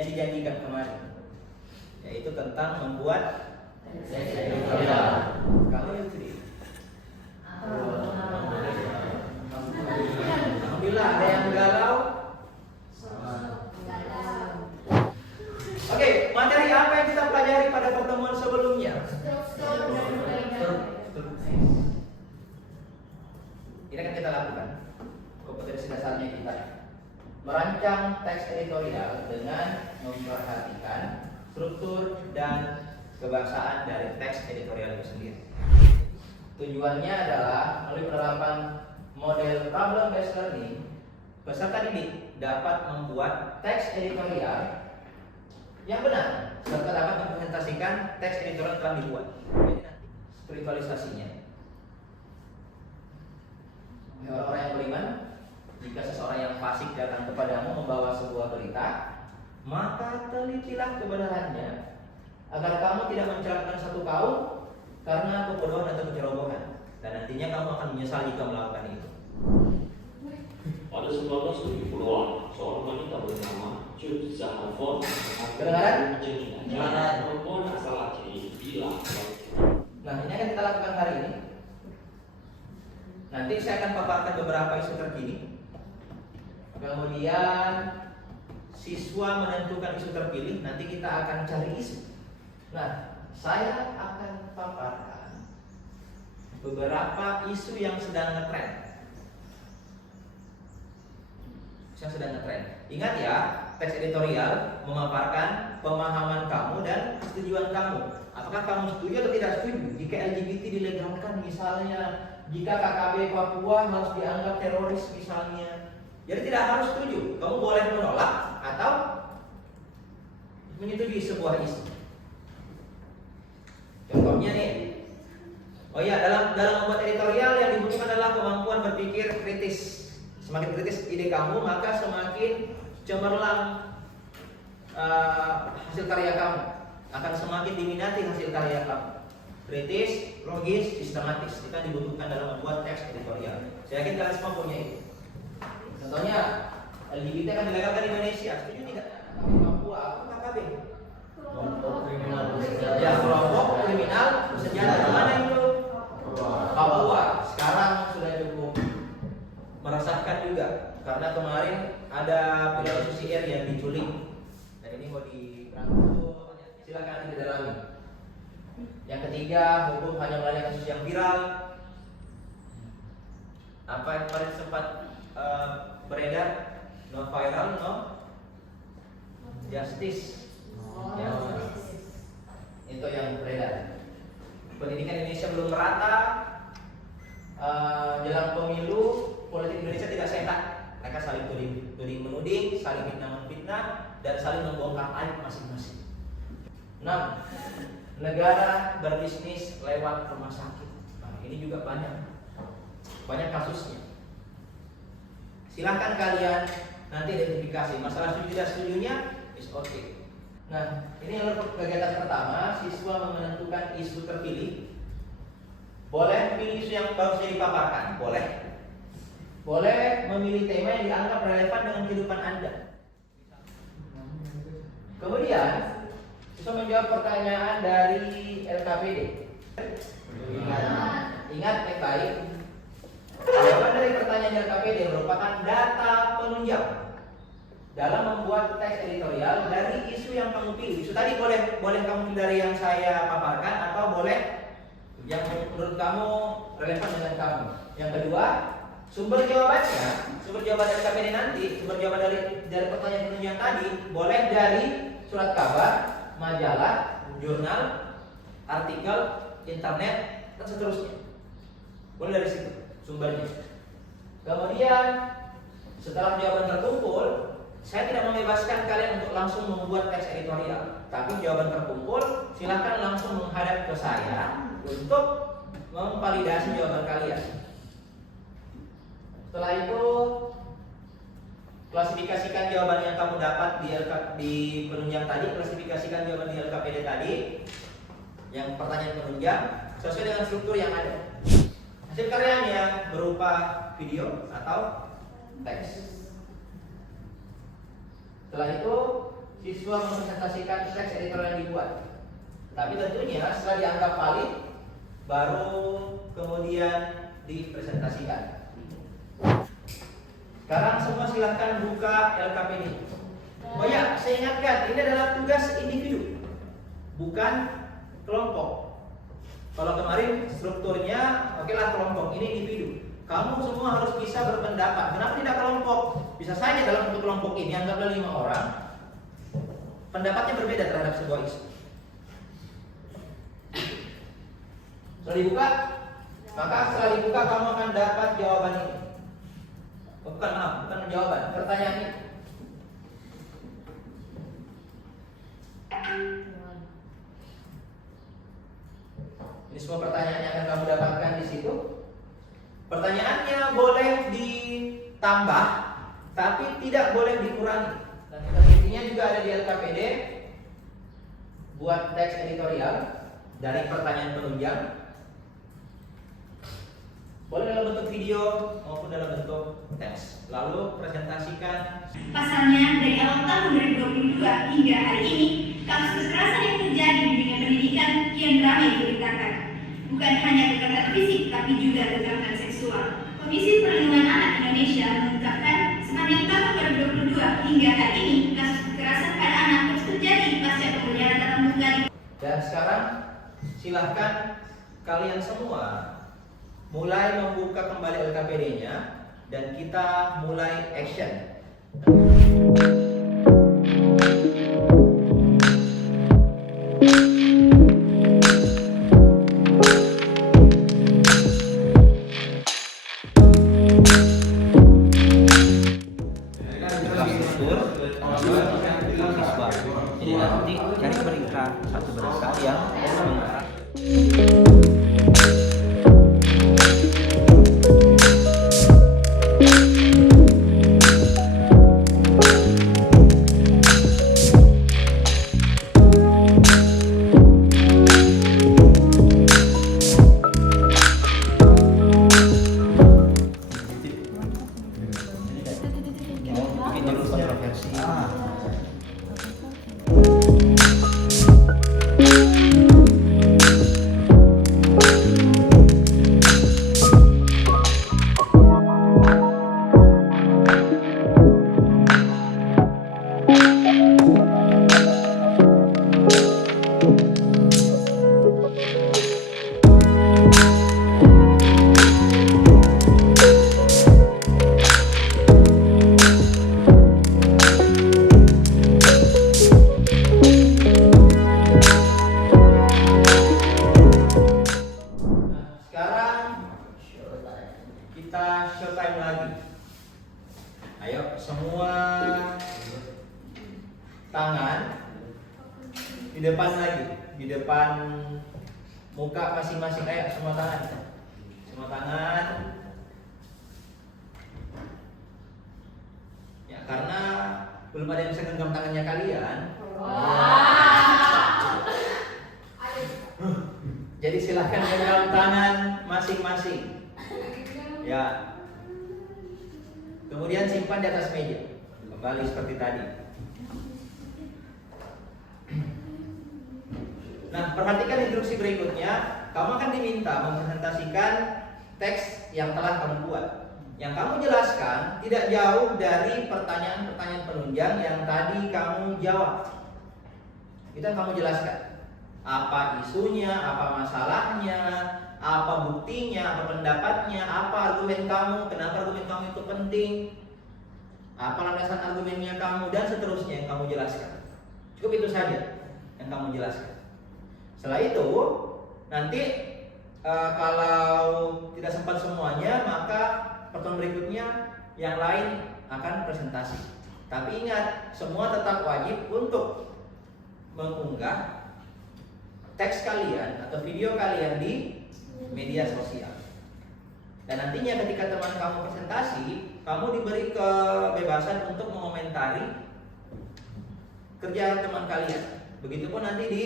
yang dijanjikan kemarin, yaitu tentang membuat teks editorial. Kalau yang tadi, alhamdulillah ada yang galau. Oke, materi apa yang kita pelajari pada pertemuan sebelumnya? Ini akan kita lakukan. Kompetensi dasarnya kita merancang teks editorial dengan memperhatikan struktur dan kebangsaan dari teks editorial itu sendiri. Tujuannya adalah melalui penerapan model problem based learning, peserta didik dapat membuat teks editorial yang benar serta dapat mempresentasikan teks editorial yang telah dibuat. Jadi nanti spiritualisasinya. Orang-orang yang beriman, jika seseorang yang fasik datang kepadamu membawa sebuah berita, maka telitilah kebenarannya, agar kamu tidak mencelakakan satu kaum karena kebodohan atau kecerobohan, dan nantinya kamu akan menyesal jika melakukan itu. Pada 1970-an, seorang wanita bernama Jud Zahavon Kedengaran? perempuan asal Aceh bilang. Nah, ini akan kita lakukan hari ini. Nanti saya akan paparkan beberapa isu terkini. Kemudian siswa menentukan isu terpilih. Nanti kita akan cari isu. Nah, saya akan paparkan beberapa isu yang sedang ngetrend. Ingat ya, teks editorial memaparkan pemahaman kamu dan kesetujuan kamu. Apakah kamu setuju atau tidak setuju jika LGBT dilegalkan misalnya, jika KKB Papua harus dianggap teroris misalnya. Jadi tidak harus setuju, kamu boleh menolak atau menyetujui sebuah isu. Contohnya nih, oh ya, dalam membuat editorial yang dibutuhkan adalah kemampuan berpikir kritis. Semakin kritis ide kamu, maka semakin cemerlang hasil karya kamu, akan semakin diminati hasil karya kamu. Kritis, logis, sistematis, itu yang dibutuhkan dalam membuat teks editorial. Saya yakin kalian semua punya itu. Contohnya, LGBT akan dilegalkan di Indonesia, setuju tidak? Papua, apa KKB? Kelompok kriminal bersenjata. Ya, kelompok kriminal bersenjata. Di mana itu? Papua. Sekarang sudah cukup meresahkan juga, karena kemarin ada pilot Susi Air yang diculik, dan ini mau dirangkul. Silakan nanti didalami. Yang ketiga, hukum hanya melayani kasus yang viral. Apa yang kemarin sempat beredar? No viral, no justice. Ya. Itu yang beredar. Pendidikan Indonesia belum merata. Jelang pemilu, politik Indonesia tidak sehat. Mereka saling tuding menuding, saling fitnah menfitnah, dan saling membongkar aib masing-masing. 6. Negara berbisnis lewat rumah sakit. Nah, ini juga banyak kasusnya. Silahkan kalian nanti identifikasi masalah setuju tidak setujunya, is okay. Nah, ini adalah kegiatan pertama, siswa menentukan isu terpilih. Boleh pilih isu yang baru saja dipaparkan, boleh. Boleh memilih tema yang dianggap relevan dengan kehidupan Anda. Kemudian siswa menjawab pertanyaan dari LKPD. Ingat baik-baik. Jawaban dari pertanyaan LKPD merupakan data penunjang dalam membuat teks editorial dari isu yang kamu pilih. Isu tadi boleh kamu pilih dari yang saya paparkan, atau boleh yang menurut kamu relevan dengan kamu. Yang kedua, sumber jawaban LKPD nanti, sumber jawaban dari pertanyaan penunjang tadi boleh dari surat kabar, majalah, jurnal, artikel, internet, dan seterusnya. Boleh dari situ sumbernya. Kemudian setelah jawaban terkumpul, saya tidak membebaskan kalian untuk langsung membuat teks editorial, tapi jawaban terkumpul, silahkan langsung menghadap ke saya untuk memvalidasi jawaban kalian. Setelah itu, klasifikasikan jawaban yang kamu dapat di penunjang tadi, klasifikasikan jawaban di LKPD tadi, yang pertanyaan penunjang sesuai dengan struktur yang ada. Hasil karyanya berupa video atau teks. Setelah itu, siswa mempresentasikan teks editorial yang dibuat. Tapi tentunya setelah dianggap valid, baru kemudian dipresentasikan. Sekarang semua silahkan buka LKPD. Oh ya, saya ingatkan, ini adalah tugas individu, bukan kelompok. Kalau kemarin strukturnya, oke lah kelompok, ini individu. Kamu semua harus bisa berpendapat. Kenapa tidak kelompok? Bisa saja dalam satu kelompok ini, anggaplah 5 orang, pendapatnya berbeda terhadap sebuah isu. Setelah dibuka, maka setelah dibuka kamu akan dapat jawaban ini. Bukan jawaban, pertanyaan ini. Ini semua pertanyaan yang akan kamu dapatkan di situ. Pertanyaannya boleh ditambah, tapi tidak boleh dikurangi. Dan intinya juga ada di LKPD. Buat teks editorial dari pertanyaan penunjang, boleh dalam bentuk video maupun dalam bentuk teks. Lalu presentasikan. Pasalnya, dari awal tahun 2022 hingga hari ini, kasus kekerasan yang terjadi di dunia pendidikan kian ramai diberitakan. Bukan hanya kekerasan fisik, tapi juga kekerasan seksual. Komisi Perlindungan Anak Indonesia mengungkapkan sepanjang tahun 2022 hingga hari ini, kasus kekerasan pada anak terus terjadi pasca pembelajaran tatap muka di. Dan sekarang silahkan kalian semua mulai membuka kembali LKPD-nya dan kita mulai action. Jadi nanti cari berita, satu berita yang mengarah. Bikin jalur kontroversi. Kita showtime lagi. Ayo semua tangan di depan lagi, di depan muka masing-masing. Ayo semua tangan, semua tangan. Ya karena belum ada yang bisa genggam tangannya kalian. Jadi silahkan genggam tangan masing-masing. Ya. Kemudian simpan di atas meja. Kembali seperti tadi. Nah, perhatikan instruksi berikutnya. Kamu akan diminta mempresentasikan teks yang telah kamu buat. Yang kamu jelaskan tidak jauh dari pertanyaan-pertanyaan penunjang yang tadi kamu jawab. Itu yang kamu jelaskan. Apa isunya, apa masalahnya, apa buktinya, apa pendapatnya, apa argumen kamu, kenapa argumen kamu itu penting, apa landasan argumennya kamu, dan seterusnya yang kamu jelaskan. Cukup itu saja yang kamu jelaskan. Setelah itu, nanti kalau tidak sempat semuanya, maka pertemuan berikutnya yang lain akan presentasi. Tapi ingat, semua tetap wajib untuk mengunggah teks kalian atau video kalian di media sosial. Dan nantinya ketika teman kamu presentasi, kamu diberi kebebasan untuk mengomentari kerja teman kalian. Begitupun nanti di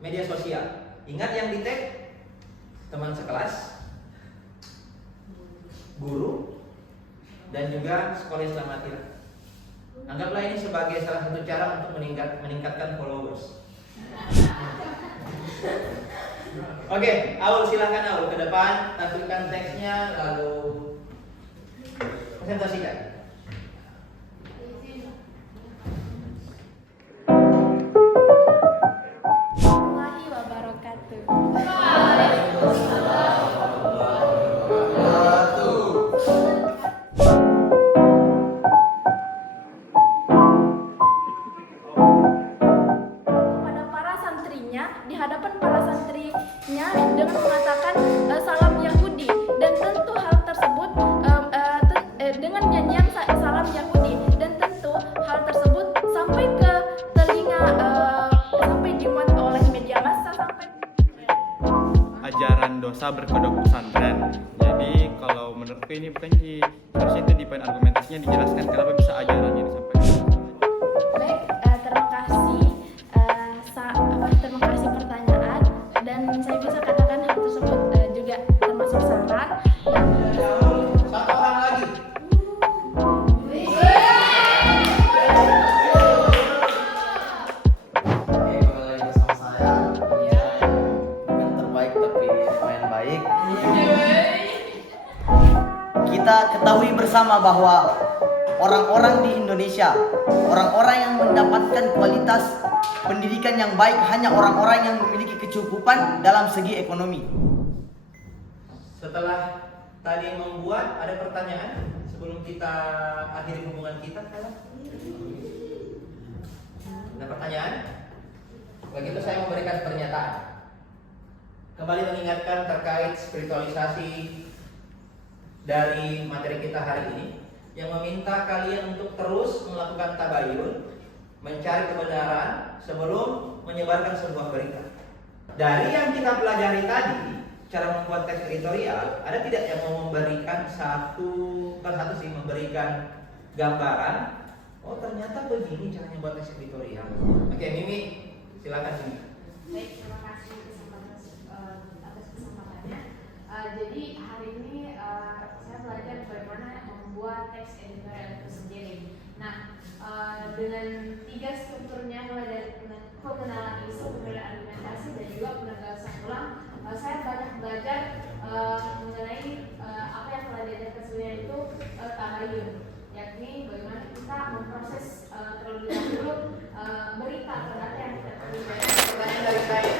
media sosial. Ingat yang di tag teman sekelas, guru, dan juga sekolah Islam Atira. Anggaplah ini sebagai salah satu cara untuk meningkatkan followers. Oke, Aul silakan Aul ke depan, tampilkan teksnya lalu presentasikan. Warahmatullahi wabarakatuh. Kepada para santrinya, di hadapan para santrinya dengan mengatakan salam Yahudi, dan tentu hal tersebut dengan nyanyian salam Yahudi, dan tentu hal tersebut sampai ke telinga sampai dimuat oleh media massa sampai ajaran dosa berkedok pesantren. Jadi kalau menurutku ini bukan harusnya itu di poin argumentasinya dijelaskan kenapa bisa ajaran ini disampaikan. Baik, terima kasih terima kasih pertanyaan, dan saya bisa katakan hal tersebut juga termasuk saran. Satu orang lagi. Oke, kembali lagi bersama saya. Bukan terbaik tapi lumayan baik. Kita ketahui bersama bahwa orang-orang di Indonesia, orang-orang yang mendapatkan kualitas pendidikan yang baik hanya orang-orang yang memiliki kecukupan dalam segi ekonomi. Setelah tadi membuat, ada pertanyaan sebelum kita akhiri hubungan kita? Ada pertanyaan? Begitu saya memberikan pernyataan. Kembali mengingatkan terkait spiritualisasi dari materi kita hari ini, yang meminta kalian untuk terus melakukan tabayun, mencari kebenaran sebelum menyebarkan sebuah berita. Dari yang kita pelajari tadi, cara membuat teks editorial, ada tidak yang mau memberikan memberikan gambaran? Oh, ternyata begini caranya buat teks editorial. Oke, Mimi, silakan Mimi. Baik, terima kasih atas kesempatannya. Jadi hari ini saya belajar bagaimana membuat teks editorial itu sendiri. Nah, dengan 3 strukturnya, mulai dari pengenalan isu, kemudian argumentasi, dan juga penegasan ulang, saya banyak belajar mengenai apa yang telah diajarkan sebelumnya itu tabayun, yakni bagaimana kita memproses terlebih dahulu berita terdata yang kita terlibat. Pertanyaan dari saya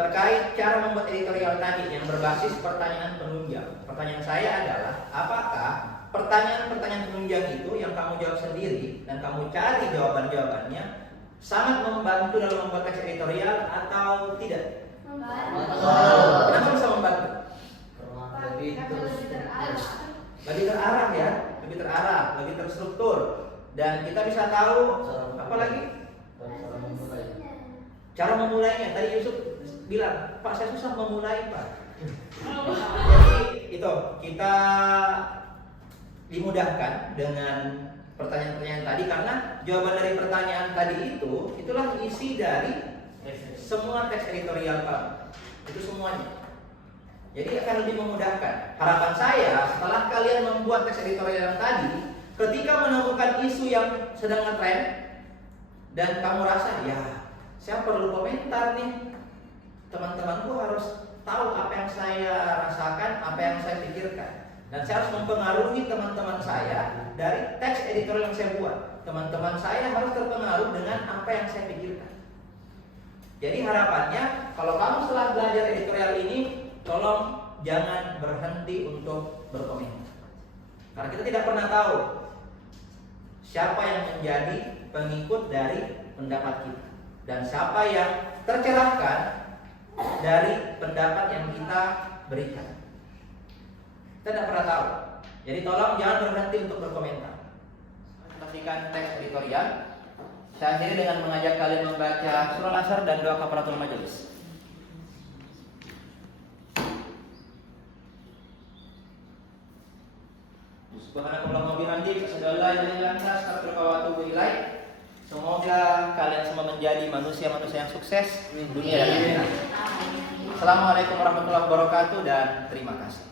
terkait cara membuat editorial tadi yang berbasis pertanyaan penunjang. Pertanyaan saya adalah, apakah pertanyaan-pertanyaan penunjang itu yang kamu jawab sendiri dan kamu cari jawaban-jawabannya sangat membantu dalam membuat teks editorial atau tidak? Kenapa bisa membantu? Lebih terarah ya, lebih terarah, lebih terstruktur, dan kita bisa tahu apa lagi? Cara memulainya. Tadi Yusuf bilang, Pak, saya susah memulai, Pak. Jadi itu kita dimudahkan dengan pertanyaan-pertanyaan tadi, karena jawaban dari pertanyaan tadi itulah isi dari semua teks editorial kamu. Itu semuanya. Jadi akan lebih memudahkan. Harapan saya setelah kalian membuat teks editorial yang tadi, ketika menemukan isu yang sedang ngetrend dan kamu rasa, ya saya perlu komentar nih, teman-temanku harus tahu apa yang saya rasakan, apa yang saya pikirkan, dan saya harus mempengaruhi teman-teman saya dari teks editorial yang saya buat. Teman-teman saya harus terpengaruh dengan apa yang saya pikirkan. Jadi harapannya, kalau kamu setelah belajar editorial ini, tolong jangan berhenti untuk berkomentar, karena kita tidak pernah tahu siapa yang menjadi pengikut dari pendapat kita dan siapa yang tercerahkan dari pendapat yang kita berikan. Kita tidak pernah tahu. Jadi tolong jangan berhenti untuk berkomentar. Pastikan teks editorial. Saya akhiri dengan mengajak kalian membaca surah Al-Asr dan doa kafaratul majelis. Subhanakallahumma wa bihamdika asyhadu an la ilaha illa anta astaghfiruka wa atubu ilaik. Semoga kalian semua menjadi manusia-manusia yang sukses dunia dan akhirat. Assalamualaikum warahmatullahi wabarakatuh dan terima kasih.